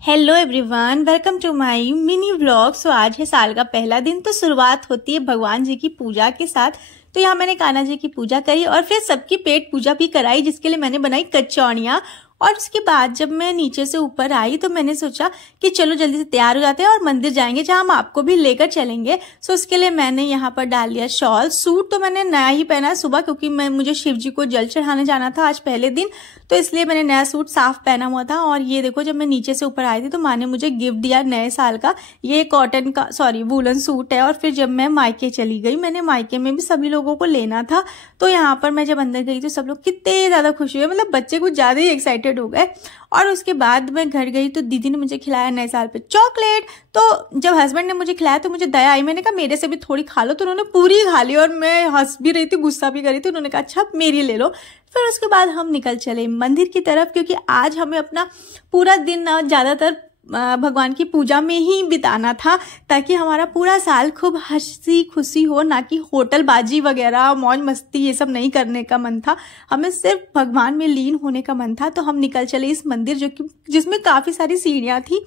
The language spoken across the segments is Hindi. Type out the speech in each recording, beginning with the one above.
Hello everyone, welcome to my mini vlog. So आज है साल का पहला दिन, तो शुरुआत होती है भगवान जी की पूजा के साथ। तो यहाँ मैंने कान्हा जी की पूजा करी और फिर सबकी पेट पूजा भी कराई, जिसके लिए मैंने बनाई कचौड़ियाँ। और उसके बाद जब मैं नीचे से ऊपर आई तो मैंने सोचा कि चलो जल्दी से तैयार हो जाते हैं और मंदिर जाएंगे, जहाँ हम आपको भी लेकर चलेंगे। सो उसके लिए मैंने यहाँ पर डाल लिया शॉल। सूट तो मैंने नया ही पहना सुबह, क्योंकि मुझे शिव जी को जल चढ़ाने जाना था आज पहले दिन, तो इसलिए मैंने नया सूट साफ पहना हुआ था। और ये देखो, जब मैं नीचे से ऊपर आई थी तो माँ ने मुझे गिफ्ट दिया नए साल का, ये कॉटन का वूलन सूट है। और फिर जब मैं मायके चली गई, मैंने मायके में भी सभी लोगों को लेना था, तो यहाँ पर मैं जब अंदर गई तो सब लोग कितने ज्यादा खुश हुए, मतलब बच्चे कुछ ज्यादा ही एक्साइटेड हो गए। और उसके बाद मैं घर गई तो दीदी ने मुझे खिलाया नए साल पे चॉकलेट। तो जब हस्बैंड ने मुझे खिलाया तो मुझे दया आई, मैंने कहा मेरे से भी थोड़ी खा लो, तो उन्होंने पूरी खा ली। और मैं हंस भी रही थी, गुस्सा भी कर रही थी, उन्होंने कहा अच्छा मेरी ले लो। फिर उसके बाद हम निकल चले मंदिर की तरफ, क्योंकि आज हमें अपना पूरा दिन ज्यादातर भगवान की पूजा में ही बिताना था, ताकि हमारा पूरा साल खूब हंसी खुशी हो, ना कि होटलबाजी वगैरह मौज मस्ती ये सब नहीं करने का मन था। हमें सिर्फ भगवान में लीन होने का मन था। तो हम निकल चले इस मंदिर जिसमें काफी सारी सीढ़ियां थी।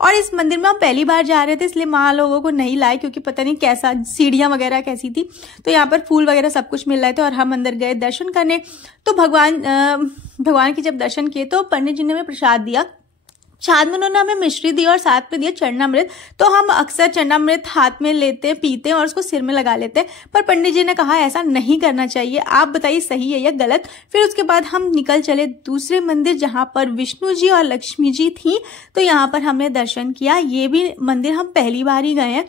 और इस मंदिर में हम पहली बार जा रहे थे, इसलिए माँ लोगों को नहीं लाए, क्योंकि पता नहीं कैसा सीढ़ियां वगैरह कैसी थी। तो यहाँ पर फूल वगैरह सब कुछ मिल रहे थे और हम अंदर गए दर्शन करने। तो भगवान के जब दर्शन किए तो पंडित जी ने हमें प्रसाद दिया। साथ में उन्होंने हमें मिश्री दी और साथ में दिया चरणामृत। तो हम अक्सर चरणामृत हाथ में लेते पीते हैं और उसको सिर में लगा लेते हैं, पर पंडित जी ने कहा ऐसा नहीं करना चाहिए, आप बताइए सही है या गलत। फिर उसके बाद हम निकल चले दूसरे मंदिर, जहां पर विष्णु जी और लक्ष्मी जी थी। तो यहाँ पर हमने दर्शन किया। ये भी मंदिर हम पहली बार ही गए हैं।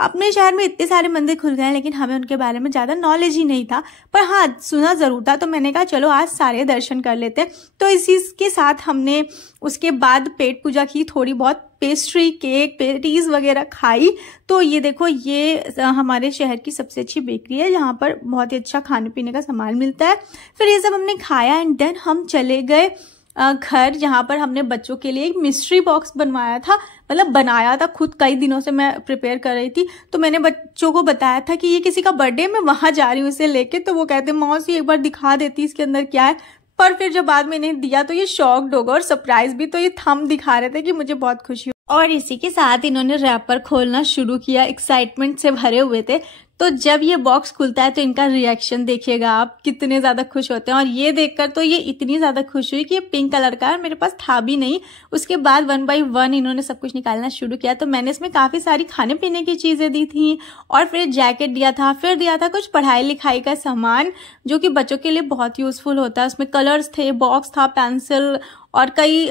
अपने शहर में इतने सारे मंदिर खुल गए हैं, लेकिन हमें उनके बारे में ज्यादा नॉलेज ही नहीं था, पर हाँ सुना जरूर था। तो मैंने कहा चलो आज सारे दर्शन कर लेते हैं। तो इसी के साथ हमने उसके बाद पेट पूजा की, थोड़ी बहुत पेस्ट्री, केक, पेटीज वगैरह खाई। तो ये देखो, ये हमारे शहर की सबसे अच्छी बेकरी है, जहाँ पर बहुत ही अच्छा खाने पीने का सामान मिलता है। फिर ये सब हमने खाया एंड देन हम चले गए घर, जहाँ पर हमने बच्चों के लिए एक मिस्ट्री बॉक्स बनवाया था, मतलब बनाया था खुद, कई दिनों से मैं प्रिपेयर कर रही थी। तो मैंने बच्चों को बताया था कि ये किसी का बर्थडे, मैं वहां जा रही हूँ इसे लेके। तो वो कहते मौसी एक बार दिखा देती इसके अंदर क्या है। पर फिर जब बाद में इन्हें दिया तो ये शॉक्ड हो गए और सरप्राइज भी। तो ये थंब दिखा रहे थे कि मुझे बहुत खुशी हो। और इसी के साथ इन्होंने रैपर खोलना शुरू किया, एक्साइटमेंट से भरे हुए थे। तो जब ये बॉक्स खुलता है तो इनका रिएक्शन देखिएगा आप, कितने ज्यादा खुश होते हैं। और ये देखकर तो ये इतनी ज्यादा खुश हुई कि ये पिंक कलर का है, मेरे पास था भी नहीं। उसके बाद 1 बाय 1 इन्होंने सब कुछ निकालना शुरू किया। तो मैंने इसमें काफी सारी खाने पीने की चीजें दी थी, और फिर जैकेट दिया था, फिर दिया था कुछ पढ़ाई लिखाई का सामान, जो कि बच्चों के लिए बहुत यूजफुल होता है। उसमें कलर्स थे, बॉक्स था, पेंसिल और कई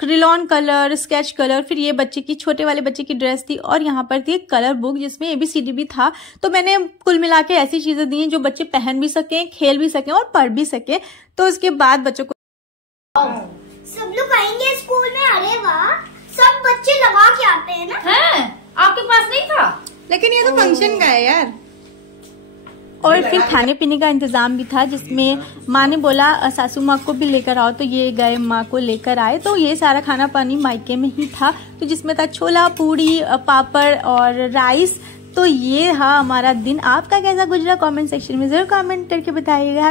क्रिलॉन कलर, स्केच कलर। फिर ये बच्चे की, छोटे वाले बच्चे की ड्रेस थी, और यहाँ पर थी एक कलर बुक जिसमें ABCD भी था। तो मैंने कुल मिला के ऐसी चीजें दी जो बच्चे पहन भी सकें, खेल भी सकें और पढ़ भी सकें। तो उसके बाद बच्चों को सब लोग आएंगे स्कूल में। अरे वाह, सब बच्चे लगा के आते हैं ना। हैं? आपके पास नहीं था? लेकिन ये तो फंक्शन का है यार। और फिर खाने पीने का इंतजाम भी था, जिसमें माँ ने बोला सासू माँ को भी लेकर आओ, तो ये गए माँ को लेकर आए। तो ये सारा खाना पानी मायके में ही था, तो जिसमें था छोला, पूड़ी, पापड़ और राइस। तो ये हाँ हमारा दिन। आपका कैसा गुजरा कमेंट सेक्शन में जरूर कमेंट करके बताइएगा।